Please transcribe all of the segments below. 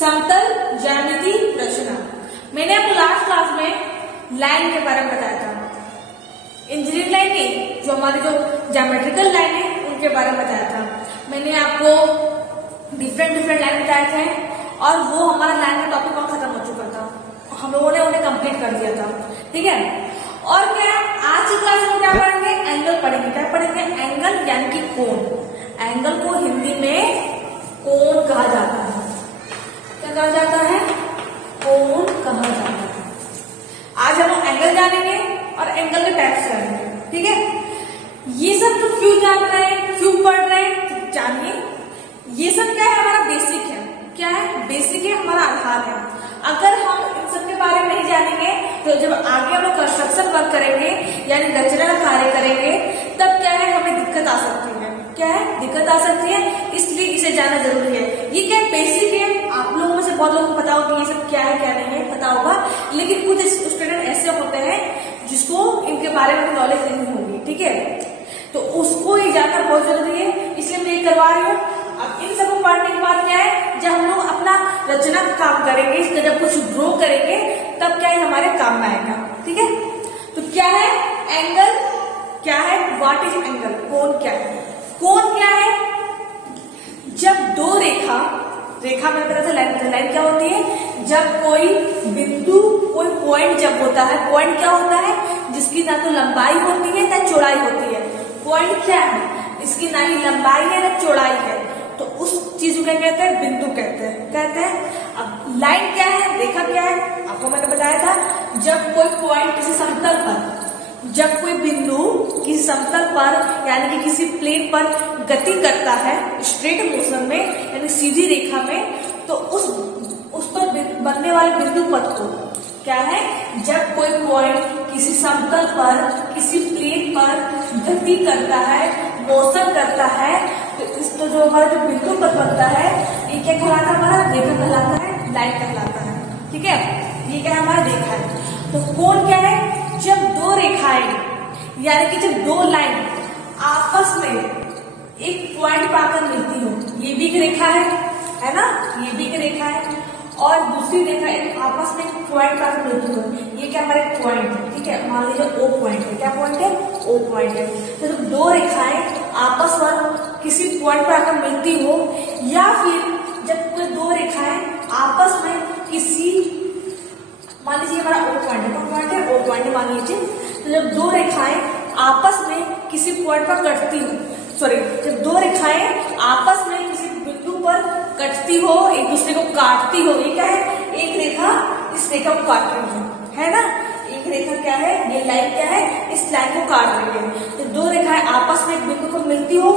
समतल ज्यामिति रचना। मैंने आपको लास्ट क्लास में लाइन के बारे में बताया था, इंजीनियरिंग लाइन नहीं, जो हमारी जो ज्योमेट्रिकल लाइन है उनके बारे में बताया था। मैंने आपको डिफरेंट लाइन बताए थे और वो हमारा लाइन का टॉपिक और खत्म हो चुका था, हम लोगों ने उन्हें कंप्लीट कर दिया था। ठीक है, और क्या आज की क्लास में क्या पढ़ेंगे? एंगल पढ़ेंगे। क्या पढ़ेंगे? एंगल यानी कि कोण। एंगल को हिंदी में कोण कहा जाता है। क्या कहा जाता है? कोण कहा जाता है। आज हम एंगल जानेंगे और एंगल के टाइप्स जानेंगे। ठीक है, ये सब तो क्यों जान रहे हैं, क्यों पढ़ रहे हैं, तो जानिए। ये सब क्या है? हमारा बेसिक है। क्या है? बेसिक है, हमारा आधार है। अगर हम इन सब के बारे में नहीं जानेंगे तो जब आगे हम लोग कंस्ट्रक्शन वर्क करेंगे यानी रचना का कार्य करेंगे तब क्या है, हमें दिक्कत आ सकती है। क्या है? दिक्कत आ सकती है, इसलिए इसे जानना जरूरी है। ये क्या बेसिक है, आप लोगों में से बहुत लोगों को पता होगा कि ये सब क्या है क्या नहीं है, पता होगा, लेकिन कुछ स्टूडेंट ऐसे होते हैं जिसको इनके बारे में नॉलेज नहीं होगी। ठीक है, तो उसको ये जानना बहुत जरूरी है, इसलिए मैं ये करवा रही हूँ। अब इन सबको पढ़ने के बाद क्या है, जब हम लोग अपना रचना का काम करेंगे, इसका जब कुछ ड्रॉ करेंगे तब क्या है, हमारे काम में आएगा। ठीक है, तो क्या है एंगल? क्या है? What is angle? कोण क्या है? कोण क्या है? जब दो रेखा मैंने बताया था लाइन क्या होती है? जब कोई बिंदु, कोई पॉइंट जब होता है, पॉइंट क्या होता है? जिसकी ना तो लंबाई होती है ना चौड़ाई होती है। पॉइंट क्या है? इसकी ना ही लंबाई है ना चौड़ाई है, तो उस चीज को क्या कहते हैं? बिंदु कहते हैं। अब लाइन क्या है, रेखा क्या है? आपको मैंने बताया था, जब कोई पॉइंट किसी समतल पर, जब कोई बिंदु किसी समतल पर यानी कि किसी प्लेन पर गति करता है स्ट्रेट मोशन में यानी सीधी रेखा में, तो उस पर बनने वाले बिंदु पथ को क्या है? जब कोई पॉइंट किसी समतल पर किसी प्लेन पर गति करता है, मोशन करता है, तो इसको जो हमारा जो बिंदु पथ बनता है ये क्या कहलाता है? हमारा रेखा कहलाता है, लाइन कहलाता है। ठीक है, ये क्या है? हमारा रेखा है। तो कोण क्या है? जब दो रेखाएं यानी कि जब दो लाइन आपस में एक पॉइंट पाकर मिलती हो, ये भी एक रेखा है ना, ये भी एक रेखा है, और दूसरी रेखा एक आपस में एक पॉइंट पाकर मिलती हो, ये क्या हमारे पॉइंट है। ठीक है, मान लीजिए ओ पॉइंट है। क्या पॉइंट है? ओ पॉइंट है। तो जब दो रेखाएं आपस में किसी पॉइंट पर आकर मिलती हो, या फिर जब कोई दो रेखाएं आपस में किसी, मान लीजिए हमारा ओ पॉइंट है, कौन पॉइंट है? ओ पॉइंट मान लीजिए। तो जब दो रेखाएं आपस में किसी पॉइंट पर कटती हो, जब दो रेखाएं आपस में किसी बिंदु पर कटती हो, एक दूसरे को काटती हो, ये क्या है? एक रेखा इस रेखा को काट रही है ना, एक रेखा क्या है? ये लाइन क्या है? इस लाइन को काट रही है। तो दो रेखाएं आपस में एक बिंदु पर मिलती हो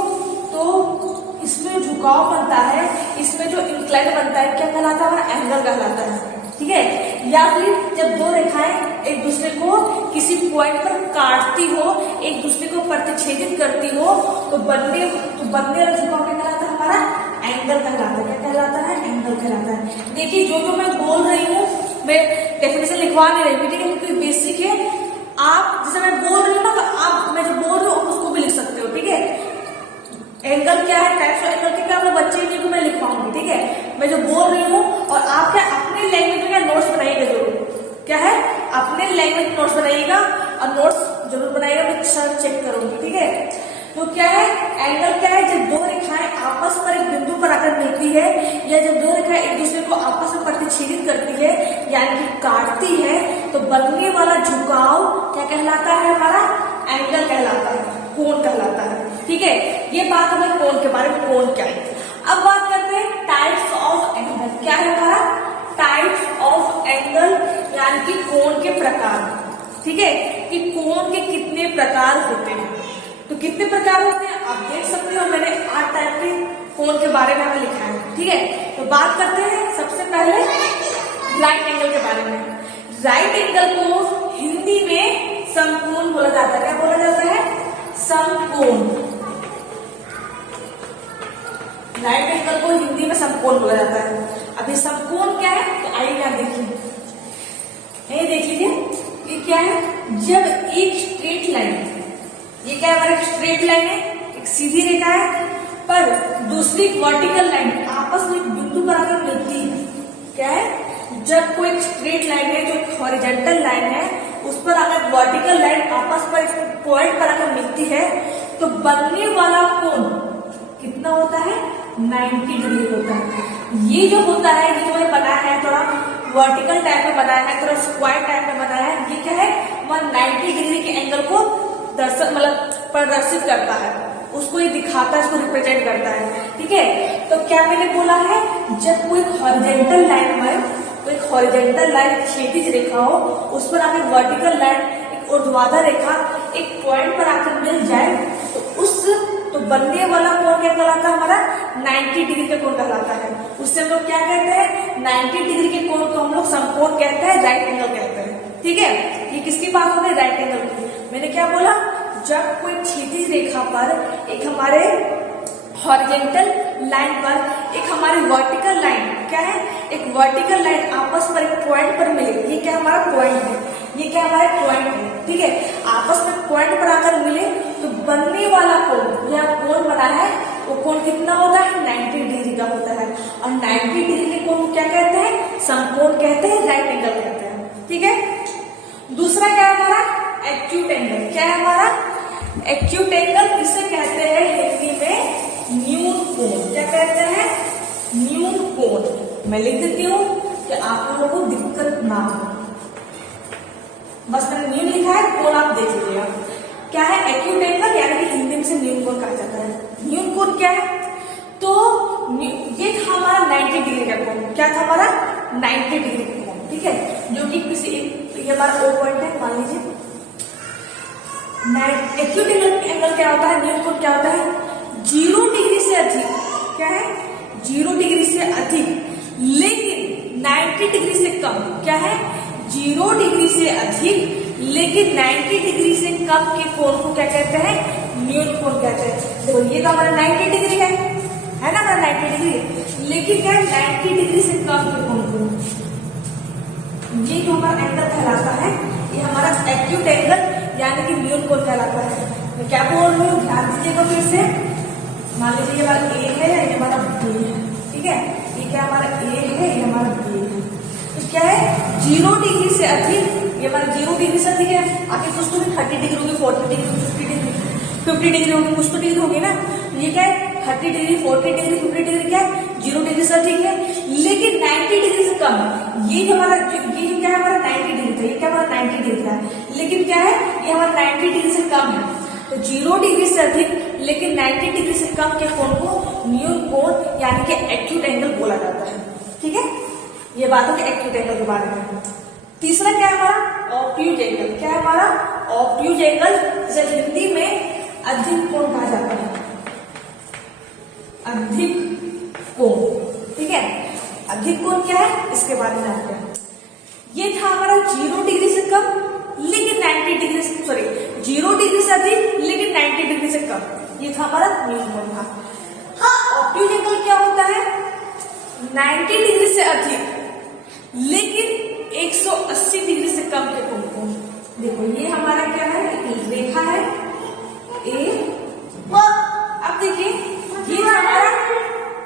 तो इसमें झुकाव बनता है, इसमें जो इंक्लाइन बनता है क्या कहलाता है? हमारा एंगल कहलाता है। ठीक है, या फिर जब दो रेखाएं एक दूसरे को किसी पॉइंट पर काटती हो, एक दूसरे को प्रतिच्छेदित करती हो, तो बनने वाला झुकाव क्या कहलाता है? हमारा एंगल कहलाता है। क्या कहलाता है? एंगल कहलाता है। देखिए, जो मैं बोल रही हूँ, मैं डेफिनेशन लिखवा नहीं रही हूँ, ठीक है, क्योंकि बेसिक है। आप जैसे मैं बोल रही हूँ ना, तो आप मैं जो बोल रही हूँ उसको भी लिख सकते हो। ठीक है, एंगल क्या है, टाइप्स ऑफ एंगल के क्या आप बच्चे नहीं को मैं लिखवाऊंगी। ठीक है, मैं जो बोल रही हूँ, और आप क्या अपने लैंग्वेज में नोट्स बनाइएगा जरूर। क्या है? अपने लैंग्वेज नोट्स बनाइएगा, और नोट्स जरूर बनाइएगा, मैं सर चेक करूंगी। ठीक है, तो क्या है एंगल? क्या है? जब दो रेखाएं आपस पर एक बिंदु पर आकर मिलती है, या जब दो रेखाएं एक दूसरे को आपस में प्रतिच्छेदित करती है यानी कि काटती है, तो बनने वाला झुकाव क्या कहलाता है? हमारा एंगल कहलाता है, कोण कहलाता है। ठीक है, ये बात हमें कोण के बारे में, कोण क्या है। अब बात करते हैं टाइप्स ऑफ एंगल। क्या है हमारा? टाइप्स ऑफ एंगल यानी कि कोण के प्रकार। ठीक है, कि कोण के कितने प्रकार होते हैं। तो कितने प्रकार होते हैं आप देख सकते हो, मैंने 8 टाइप के कोण के बारे में हमें लिखा है। ठीक है, तो बात करते हैं सबसे पहले राइट एंगल के बारे में। राइट एंगल को हिंदी में समकोण बोला जाता है। क्या बोला जाता है? समकोण। राइट एंगल को हिंदी में समकोण बोला जाता है। अभी समकोण क्या है, तो आइए आप देखिए, ये देख लीजिए, ये क्या है? जब एक स्ट्रेट लाइन, ये क्या है? हमारा स्ट्रेट लाइन है, एक सीधी रेखा है, पर दूसरी वर्टिकल लाइन आपस में एक बिंदु पर आकर मिलती है, क्या है, जब कोई स्ट्रेट लाइन है जो हॉरिजॉन्टल लाइन है उस पर अगर वर्टिकल लाइन आपस में पॉइंट पर अगर मिलती है तो बनने वाला कोण कितना होता है, 90 डिग्री होता है। ये जो होता है, ये जो है बनाया है थोड़ा वर्टिकल टाइप में बनाया है, थोड़ा स्क्वायर टाइप में बनाया है, ये क्या है 190 डिग्री के एंगल को प्रदर्शित करता है, उसको ये दिखाता है, उसको रिप्रेजेंट करता है। ठीक है, तो क्या मैंने बोला है, जब कोई हॉरिजॉन्टल लाइन में, कोई हॉरिजॉन्टल लाइन क्षैतिज रेखा हो, उस पर आकर वर्टिकल लाइन एक ऊर्ध्वाधर रेखा एक पॉइंट पर आकर मिल जाए तो बनने वाला कोण क्या कहलाता है, हमारा 90 डिग्री का कोण कहलाता है। उससे हम लोग क्या कहते हैं, 90 डिग्री के कोण को हम लोग समकोण कहते हैं, राइट एंगल कहते हैं। ठीक है, ये किसकी बात हो गई, राइट एंगल की। मैंने क्या बोला, जब कोई क्षैतिज रेखा पर एक हमारे हॉरिजॉन्टल लाइन पर एक हमारी वर्टिकल लाइन क्या है, एक वर्टिकल लाइन आपस में एक पॉइंट पर मिले, ये क्या हमारा पॉइंट है, ये क्या हमारा पॉइंट है। ठीक है, आपस में पॉइंट पर आकर मिले तो बनने वाला कोण, यह कोण बना है, वो कोण कितना होता है, 90 डिग्री का होता है। और 90 डिग्री के कोण को क्या कहते हैं, समकोण कहते हैं, राइट एंगल कहते हैं। ठीक है, दूसरा क्या है हमारा, एक्यूट एंगल। क्या है हमारा एक्यूट एंगल, इसे कहते हैं हिंदी में न्यून कोण। क्या कहते हैं, न्यून कोण। मैं लिख देती हूँ कि आप लोगों को दिक्कत ना हो, बस मैंने न्यून लिखा है, कोण आप देख लीजिएगा। क्या है एक्यूट एंगल, यानी कि हिंदी में से न्यून कोण कहा जाता है। न्यून कोण क्या है, तो ये था हमारा 90 डिग्री का कोण। क्या था हमारा 90 डिग्री का कोण। ठीक है, जो कि किसी ये हमारा O पॉइंट है, मान लीजिए। एक्यूट एंगल क्या होता है, न्यून कोण क्या होता है, 0 डिग्री से अधिक। क्या है, 0 डिग्री से अधिक लेकिन 90 डिग्री से कम। क्या है, 0 डिग्री से अधिक लेकिन 90 डिग्री से कम के कोण को क्या कहते हैं, न्यून कोण कहते हैं। देखो ये तो हमारा 90 डिग्री है ना, हमारा 90 डिग्री, लेकिन क्या 90 डिग्री से कम के कोण को, ये जो हमारा एंगल कहलाता है, ये हमारा एक्यूट एंगल यानी कि न्यून कोण कहलाता है। मैं क्या बोल रही हूँ, ध्यान दीजिएगा फिर से। मान लीजिए ये हमारा A है, ये हमारा B है। ठीक है, ये क्या हमारा A है, ये हमारा B है। तो क्या है, 0 डिग्री से अधिक, ये हमारा 0 डिग्री से अधिक है। आगे कुछ तो भी 30 डिग्री होगी, 40 डिग्री, 50 डिग्री होगी, कुछ तो डिग्री होगी ना। ये क्या है, 30 डिग्री, 40 डिग्री, 50 डिग्री क्या है, 0 डिग्री से अधिक है, लेकिन 90 डिग्री से कम। ये जो हमारा ये जो क्या है हमारा 90 डिग्री था, ये क्या हमारा 90 डिग्री था, लेकिन क्या है ये हमारा 90 डिग्री से कम है। तो 0 डिग्री से अधिक लेकिन 90 डिग्री से कम के कोण को न्यून कोण यानी कि एक्यूट एंगल बोला जाता है। ठीक है, ये बात है एक्यूट एंगल के बारे में। तीसरा क्या है हमारा, ऑब्ट्यूज एंगल। क्या है हमारा ऑब्ट्यूज एंगल, जिसे हिंदी में अधिक कोण कहा जाता है, अधिक कोण। ठीक है, अधिक कोण क्या है, इसके बारे में जानते हैं। ये था हमारा 0 डिग्री से कम लेकिन 90 डिग्री से, सॉरी 0 डिग्री से अधिक लेकिन 90 डिग्री से कम, ये था हमारा न्यून कोण था। हाँ, ऑब्ट्यूज एंगल क्या होता है, 90 डिग्री से अधिक लेकिन 180 डिग्री से कम के कोण को। देखो ये हमारा क्या है, एक रेखा है A। अब देखिए ये था हमारा,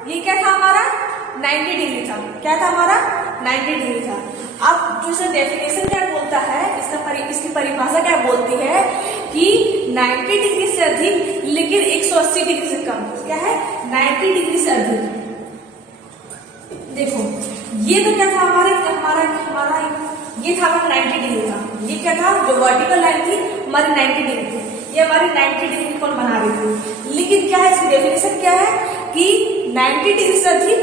ये क्या था हमारा 90 डिग्री था। क्या था हमारा 90 डिग्री था। अब जो इसका डेफिनेशन क्या बोलता है, इसकी परिभाषा क्या बोलती है कि 90 डिग्री से अधिक लेकिन 180 डिग्री से कम। क्या है, 90 डिग्री से अधिक। देखो ये तो क्या था हमारा ये था हमारा 90 डिग्री था। ये क्या था, जो वर्टिकल लाइन थी हमारी 90 डिग्री थी, ये हमारी 90 डिग्री कोण बना रही थी। लेकिन क्या है, इसकी डेफिनेशन क्या है कि 90 डिग्री से अधिक,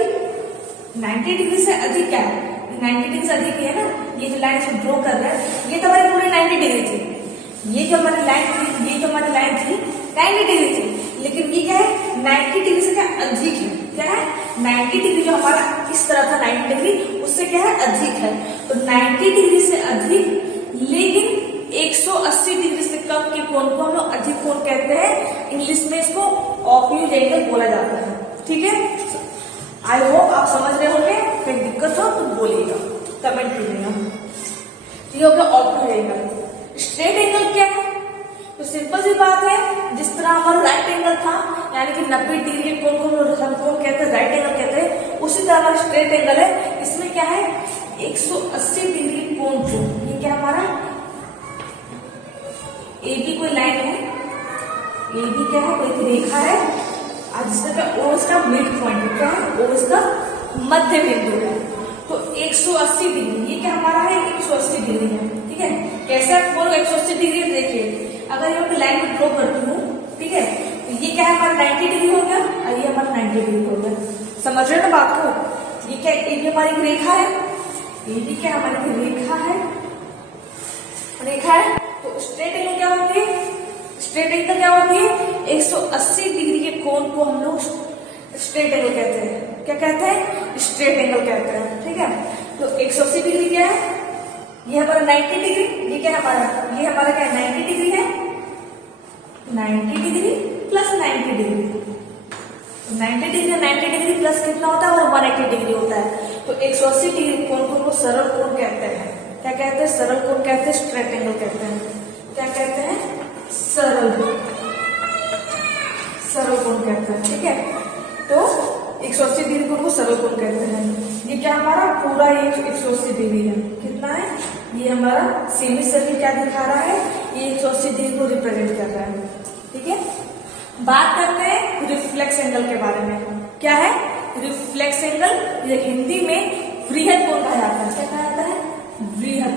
90 डिग्री से अधिक क्या है, 90 डिग्री से अधिक है ना। ये जो लाइन इसको ड्रॉ कर रहे हैं, ये तो हमारी पूरी 90 डिग्री थी। ये जो हमारी लाइन थी, ये जो हमारी लाइन थी 90 डिग्री थी, लेकिन ये क्या है 90 डिग्री से क्या अधिक है। क्या है, 90 डिग्री जो हमारा इस तरह था 90 डिग्री, उससे क्या है अधिक है। तो 90 डिग्री से अधिक लेकिन 180 डिग्री से कम के कोण को हम लोग अधिक कोण कहते हैं। इंग्लिश में इसको ऑब्ट्यूज एंगल बोला जाता है। ठीक है, आई होप आप समझ रहे होंगे। कोई दिक्कत हो तो बोलिएगा, कमेंट कीजिएगा। ये हो गया ऑब्ट्यूज एंगल। स्ट्रेट एंगल क्या है, तो सिंपल सी बात है, जिस तरह हमारा राइट एंगल था यानी कि 90 डिग्री के कोण को हम कोण कहते हैं, राइट एंगल कहते हैं, उसी तरह हमारा स्ट्रेट एंगल है। इसमें क्या है 180 डिग्री कोण को, ये क्या हमारा ए बी कोई लाइन है, ए बी क्या है कोई रेखा है, आज जिसका क्या ओ इसका मिड पॉइंट क्या है, ओ इसका मध्य बिंदु है। तो 180 डिग्री ये क्या हमारा है 180 डिग्री है। ठीक है, कैसे आप बोलो 180 डिग्री, देखिए अगर ये मैं लाइन को ड्रॉ करती हूँ, ठीक है, तो ये क्या है हमारा 90 डिग्री हो गया और ये हमारा 90 डिग्री हो गया। समझ रहे हो ना बात को? ये क्या ए बी हमारी एक रेखा है, ए बी क्या हमारी एक रेखा है, रेखा है। तो स्ट्रेट एंगल क्या होती है, स्ट्रेट एंगल क्या होती है 180 डिग्री के कोण को हम लोग स्ट्रेट एंगल कहते हैं। क्या कहते हैं? स्ट्रेट एंगल कहते हैं। ठीक है, तो 180 डिग्री क्या है, ये हमारा 90 डिग्री, ये क्या हमारा, ये हमारा क्या 90 डिग्री है, 90 degree plus 90 degree, 90 degree 90 degree plus कितना होता है, और 180 डिग्री होता है। तो 180 डिग्री कोण को सरल कोण कहते हैं। क्या कहते हैं? सरल कोण कहते हैं, स्ट्रेट एंगल कहते हैं। क्या कहते हैं? सरल कोण कहते हैं। ठीक है, तो 180 डिग्री कोण को सरल कोण कहते हैं। ये क्या हमारा पूरा ये 180 डिग्री है, कितना है, ये हमारा सेमी सर्किल क्या दिखा रहा है, ये 180 डिग्री को रिप्रेजेंट कर रहा है। ठीक है, बात करते हैं रिफ्लेक्स एंगल के बारे में। क्या है रिफ्लेक्स एंगल? ये हिंदी में वृहद कोण कहा जाता है। क्या कहा जाता है? वृहद।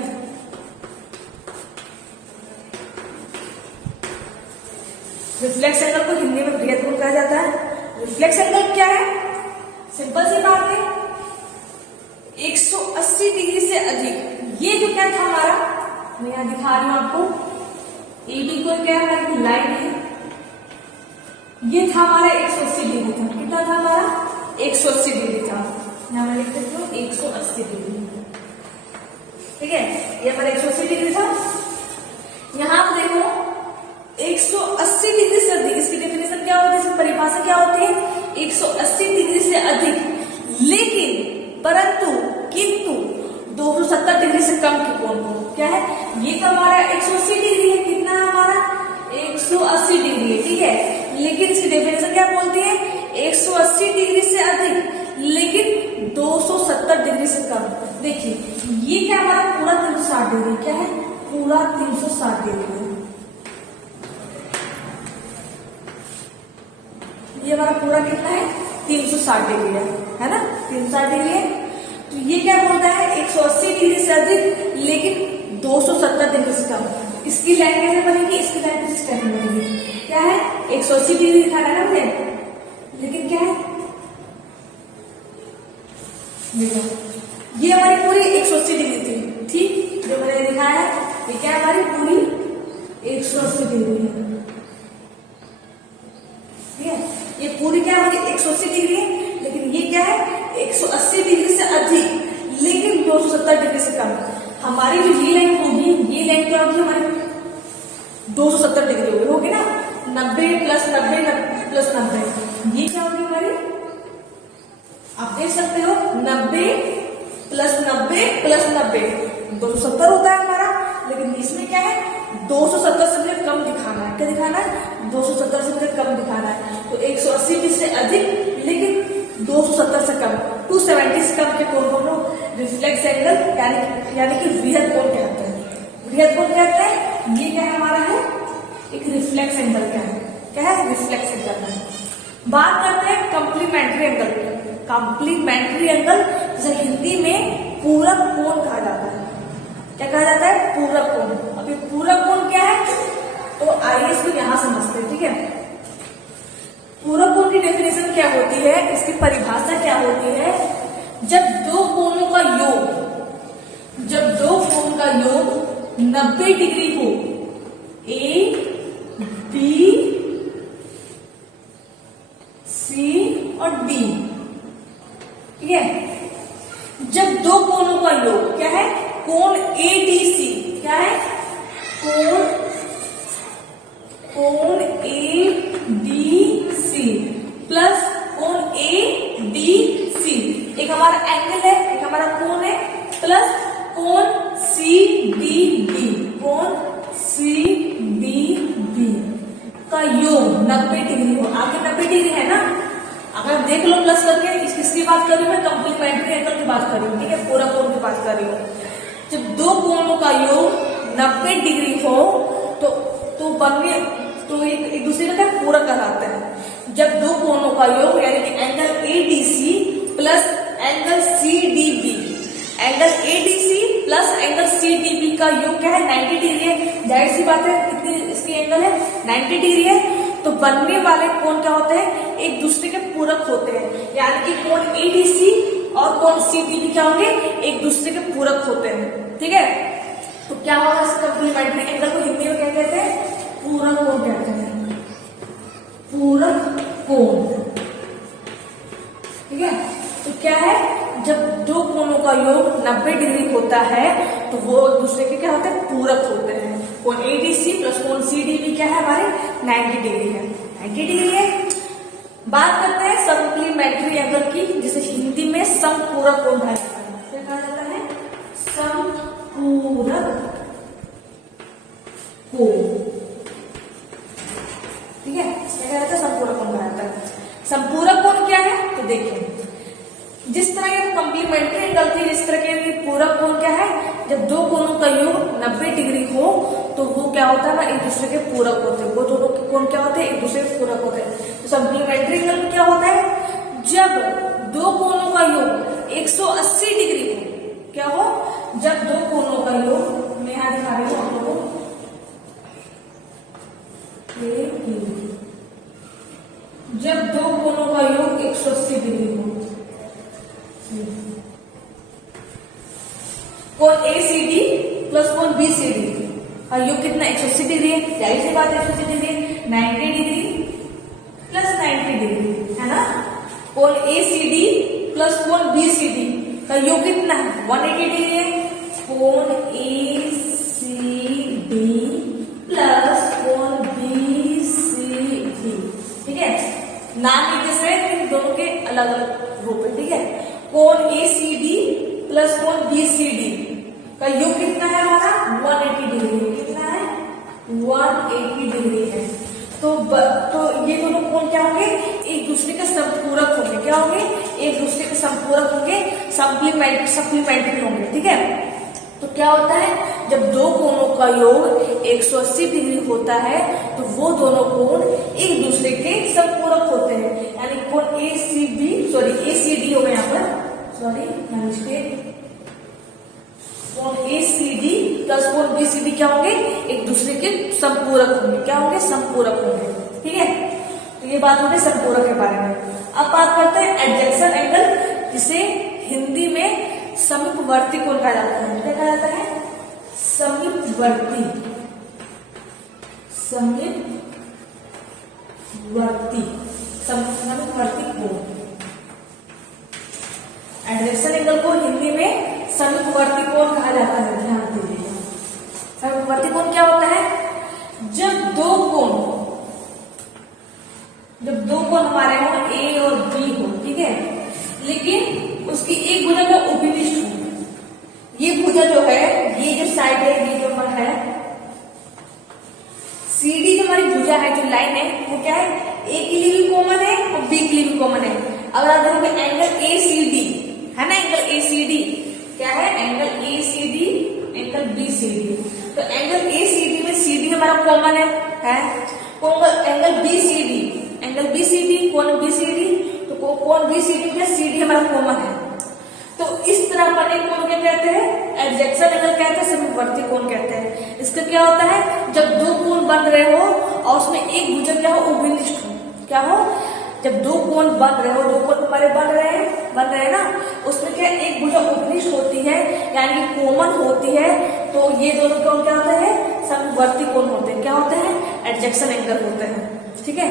रिफ्लेक्स एंगल को हिंदी में वृहद कोण कहा जाता है। रिफ्लेक्स एंगल क्या है? सिंपल सी बात है, 180 डिग्री से अधिक। ये जो क्या था हमारा, मैं यहां दिखा रही हूं आपको, ए बी को क्या है लाइन है, ये था हमारा 180 डिग्री था। कितना था हमारा 180 डिग्री था, यहां मैं लिख देती हूँ 180 डिग्री। ठीक है, ये हमारा 180 डिग्री था। यहां आप देखो 180 डिग्री से अधिक, इसकी डेफिनेशन क्या होती है, इसकी परिभाषा क्या होती है, 180 डिग्री से अधिक, लेकिन परंतु किंतु 270 डिग्री से कम के कोण को। क्या है? ये तो हमारा 180 डिग्री है, कितना है हमारा 180 डिग्री है। ठीक है, लेकिन इसकी डेफिनेशन क्या बोलती है, 180 डिग्री से अधिक लेकिन 270 डिग्री से कम। देखिए ये क्या हमारा पूरा 360 डिग्री, क्या है पूरा 360 डिग्री है। ये हमारा पूरा कितना है 360 डिग्री है ना, 360 डिग्री है। तो ये क्या बोलता है 180 डिग्री से अधिक लेकिन 270 डिग्री से कम। इसकी लाइन कैसे बनेगी, इसकी लाइन किस टाइप में बनेगी, क्या है 180 डिग्री दिखाना है ना मुझे, लेकिन क्या है देखो ये हमारी पूरी 180 डिग्री थी। ठीक, जो मैंने दिखाया है ये क्या है हमारी पूरी 180 डिग्री है। ठीक है, ये पूरी क्या हमारी 180 डिग्री है, लेकिन ये क्या है 180 डिग्री से अधिक लेकिन 270 डिग्री से कम। हमारी जो ये लाइन होगी, ये लाइन क्या होगी हमारी 270 डिग्री होगी ना, 90 प्लस 90 प्लस 90, ये क्या होगी हमारी, आप देख सकते हो 90 प्लस 90 प्लस 90 270 होता है हमारा, लेकिन इसमें क्या है 270 से मुझे कम दिखाना है। क्या दिखाना है 270 से मुझे कम दिखाना है। तो 180 डिग्री से अधिक लेकिन 270 से कम, 270 से कम के कोण को हम लोग रिफ्लेक्स एंगल यानी कि वृहद कोण कहते हैं। वृहद कोण कहते हैं। ये क्या है हमारा है एक रिफ्लेक्स एंगल, क्या है रिफ्लेक्स एंगल है। बात करते हैं कॉम्प्लीमेंट्री एंगल। कॉम्प्लीमेंट्री एंगल जैसे हिंदी में पूरक कोण कहा जाता है। क्या कहा जाता है पूरक कोण। अब ये पूरक कोण क्या है, तो आइए इसको यहां समझते हैं। ठीक है, पूरक कोण की डेफिनेशन क्या होती है, इसकी परिभाषा क्या होती है, जब दो कोणों का योग, जब दो कोण का योग 90 डिग्री हो, ए बी सी और डी। ठीक है, जब दो कोणों का योग क्या है कोण एडीसी, क्या है कोण एडीसी प्लस कोण एडीसी, एक हमारा एंगल है, एक हमारा कोण है, प्लस कोण सीडीडी, कोण सीडीडी का योग 90 डिग्री हो। आगे 90 डिग्री है ना, अगर देख लो प्लस करके, किसकी बात कर रही हूँ मैं, कंप्लीमेंट्री एंगल की बात कर रही हूँ, ठीक है, पूरक कोण की बात कर रही हूँ। जब दो कोणों का योग 90 डिग्री हो तो बनने तो एक दूसरे का क्या पूरक कहलाते हैं। जब दो कोणों का योग यानी कि angle ADC plus angle CDB, angle ADC plus angle CDB का योग क्या है 90 डिग्री है, जाहिर सी बात है कितनी इसकी एंगल है 90 डिग्री है, तो बनने वाले कोण क्या होते हैं, एक दूसरे के पूरक होते हैं, यानी कि कोण एडीसी और कोण सीडीबी क्या होंगे, एक दूसरे के पूरक होते हैं, ठीक है। तो क्या होगा इस कंप्लीमेंट्री एंगल को हिंदी में क्या कहते हैं, पूरक कोण कहते हैं, पूरक कोण, ठीक है। तो क्या है, जब दो कोणों का योग 90 डिग्री होता है तो वो एक दूसरे के क्या होते हैं, पूरक होते हैं। कोण एडीसी प्लस कोण सीडीबी क्या है हमारे 90 डिग्री है, 90 डिग्री है। बात करते हैं सप्लीमेंट्री एंगल की, जिसे हिंदी में समपूरक कोण कहा जाता है, समपूरक कोण, ठीक है, क्या कहता है, समपूरक कोण कहा जाता है। समपूरक कोण क्या है, तो देखिए जिस तरह ये कंप्लीमेंट्री एंगल थी, इस तरह के पूरक कोण क्या है, जब दो कोणों का योग 90 डिग्री हो तो वो क्या होता है ना, एक दूसरे के पूरक होते हैं, वो दोनों कोण क्या होते हैं, एक दूसरे के पूरक होते हैं। तो सप्लीमेंट्री एंगल में क्या होता है, जब दो कोणों का योग 180 डिग्री हो, क्या हो, जब दो कोणों का योग, मैं यहां दिखा रही हूं आप लोगों को, जब दो कोणों का योग 180 डिग्री हो, कोण एसीडी प्लस कोण बीसीडी का योग कितना 180 डिग्री है, जाहिर सी बात है 180 डिग्री, 90 डिग्री प्लस 90 डिग्री है ना। कोण एसीडी प्लस कोण बीसीडी का योग कितना है 180 डिग्री है, कोण एसीडी प्लस कोण बीसीडी, ठीक है। नाम एक जैसे है, दोनों के अलग अलग रूप है, ठीक है। कोण एसीडी प्लस कोण बीसीडी का योग कितना है हमारा 180 डिग्री, कितना है 180 डिग्री है। तो ये दोनों कोण क्या होंगे, एक दूसरे के संपूरक होंगे, क्या होंगे, एक दूसरे के संपूरक होंगे, सप्लीमेंट्री होंगे, ठीक है। तो क्या होता है, जब दो कोणों का योग 180 डिग्री होता है तो वो दोनों कोण एक दूसरे के संपूरक होते हैं, यानी कोण एसीडी हो गया यहाँ पर, कोण एसीडी प्लस कोण बीसीडी क्या होंगे, एक दूसरे के संपूरक होंगे, क्या होंगे, संपूरक होंगे, ठीक है। तो ये बात होगी संपूरक के बारे में। अब बात करते हैं एडजेक्शन एंगल, जिसे हिंदी में समीपवर्ती कोण कहा जाता है, क्या कहा जाता है, समीपवर्ती कोण। एडजेक्शन एंगल को हिंदी में समीपवर्ती कोण कहा जाता है, ध्यान दीजिए। समीपवर्ती कोण क्या होता है, जब दो कोण हमारे हो ए और बी हो, ठीक है, लेकिन उसकी एक भुजा जो उपनिष्ठ हो, ये भुजा जो है, ये जो साइड है, ये जो है सीडी, जो हमारी भुजा है, जो लाइन है, वो क्या है, ए के लिए भी कॉमन है और बी के लिए भी कॉमन है। अगर आप देखोगे एंगल एसीडी है ना, एंगल एसीडी क्या है, एंगल एसीडी एंगल बीसीडी, तो एंगल एसीडी में सीडी हमारा कॉमन है, एंगल बीसीडी कोण बीसीडी, तो कोण बीसीडी में सीडी हमारा कॉमन है। तो इस तरह बने कोण क्या कहते हैं, एडजेक्शन एंगल कहते हैं, समीपवर्ती कोण कहते हैं। इसका क्या होता है, जब दो कोण बन रहे हो और उसमें एक भुजा क्या हो, उपनिष्ठ हो, क्या हो, जब दो कोण बन रहे हो, दो कोण हमारे बन रहे हैं ना, उसमें क्या एक भुजा उपनिष्ठ होती है, यानी कि कॉमन होती है, तो ये दोनों कोण क्या होते हैं, समीपवर्ती कोण होते हैं, क्या होते हैं, एडजेक्शन एंगल होते हैं, ठीक है।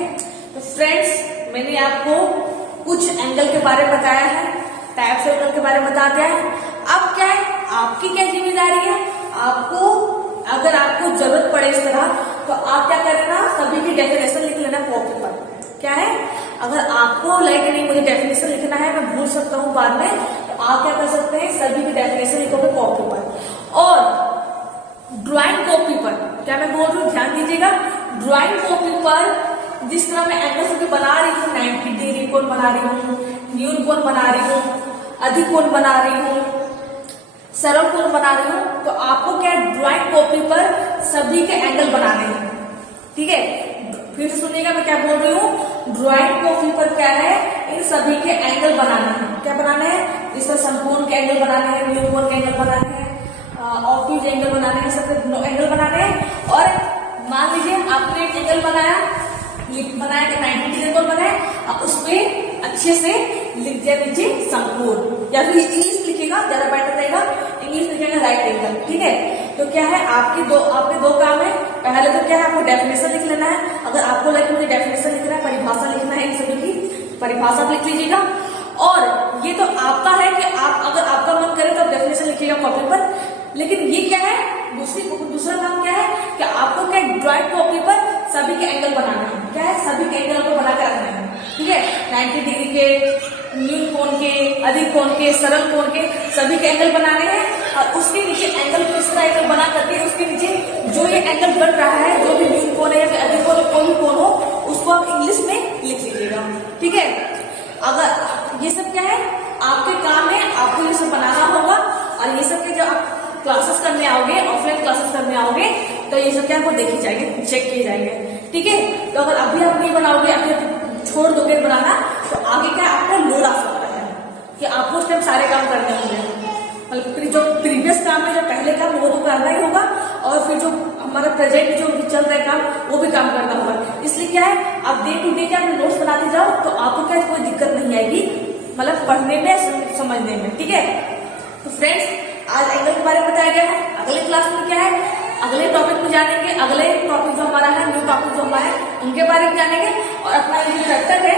तो फ्रेंड्स, मैंने आपको कुछ एंगल के बारे में बताया है, टाइप्स ऑफ एंगल के बारे में बता दिया है। अब क्या है, आपकी क्या जिम्मेदारी है, आपको अगर आपको जरूरत पड़े इस तरह, तो आप क्या करना, सभी की डेफिनेशन लिख लेना कॉपी पर। क्या है, अगर आपको नहीं मुझे डेफिनेशन लिखना है, मैं भूल सकता हूँ बाद में, तो आप क्या कर सकते हैं, सभी की डेफिनेशन लिखोगे कॉपी पर। और ड्राइंग कॉपी पर, क्या मैं बोल रही हूँ, ध्यान दीजिएगा, ड्राइंग कॉपी पर जिस तरह मैं एंगल्स को बना रही हूँ, 90 डिग्री कोण बना रही हूँ, न्यून कोण बना रही हूँ, अधिक कोण बना रही हूँ, सरल कोण बना रही हूँ, तो आपको क्या ड्राइंग कॉपी पर सभी के एंगल बनाने हैं। ठीक है, फिर से सुनिएगा मैं क्या बोल रही हूँ। ड्राइंग कॉपी पर क्या है, इन सभी के एंगल बनाने हैं। क्या बनाने हैं, जिसमें समकोण के एंगल बनाने हैं, न्यून कोण के एंगल बनाने हैं, ऑब्ट्यूज एंगल बनाने हैं, सबके एंगल बनाने हैं। और मान लीजिए आपने एक एंगल बनाया कि 90 डिग्री कोण बनाए, अब उसमें अच्छे से लिख दिया नीचे समकोण, या फिर इंग्लिश लिखेगा ज्यादा बेटर रहेगा, इंग्लिश लिखेगा राइट एंगल। ठीक है, तो क्या है आपके दो काम है। पहले तो क्या है, आपको डेफिनेशन लिख लेना है। अगर आपको लगे मुझे डेफिनेशन लिखना है, परिभाषा लिखना है, इन सभी की परिभाषा लिख लीजिएगा। और ये तो आपका है कि आप अगर आपका मन करे तो आप डेफिनेशन लिखिएगा कॉपी पर, लेकिन ये क्या है, दूसरा काम क्या है कि आपको क्या ड्राइंग कॉपी पर सभी के एंगल बनाना है। क्या है, सभी के एंगल को बनाकर रखना है। ठीक है, 90 डिग्री के, न्यून कोण के, अधिक कोण के, सरल कोण के, सभी के एंगल बनाने हैं। और उसके नीचे एंगल किस तरह एंगल बना करके उसके नीचे जो ये एंगल बन रहा है, जो भी न्यून कोण है या फिर अधिक कोण, कोई भी कोण हो, उसको आप इंग्लिश में लिख लीजिएगा। ठीक है, अगर ये सब क्या है आपके काम है, आपको ये सब बनाना होगा। और ये सब के जब आप क्लासेस करने आओगे, ऑफलाइन क्लासेस करने आओगे, तो ये सब क्या आपको देखे जाएंगे, चेक किए जाएंगे। ठीक है, तो अगर अभी आप नहीं बनाओगे, अभी छोड़ दोगे बनाना, तो आगे क्या आपको लोड आ सकता है कि आपको उस टाइम सारे काम करने होंगे। मतलब जो प्रीवियस काम है, जो पहले काम, वो तो करना ही होगा, और फिर जो हमारा प्रेजेंट जो चल रहा है काम, वो भी काम करना होगा। इसलिए क्या है, आप डे टू डे क्या नोट्स बनाते जाओ, तो आपको क्या कोई दिक्कत नहीं आएगी, मतलब पढ़ने में, समझने में। ठीक है, तो फ्रेंड्स आज एंगल के बारे में बताया गया है। अगले क्लास में क्या है, अगले टॉपिक में जानेंगे। अगले टॉपिक जो हमारा है, न्यू टॉपिक जो हमारा है, उनके बारे में जानेंगे, और अपना जो चैप्टर है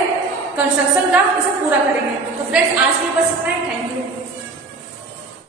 कंस्ट्रक्शन का, इसे पूरा करेंगे। तो फ्रेंड्स आज के लिए बस इतना ही।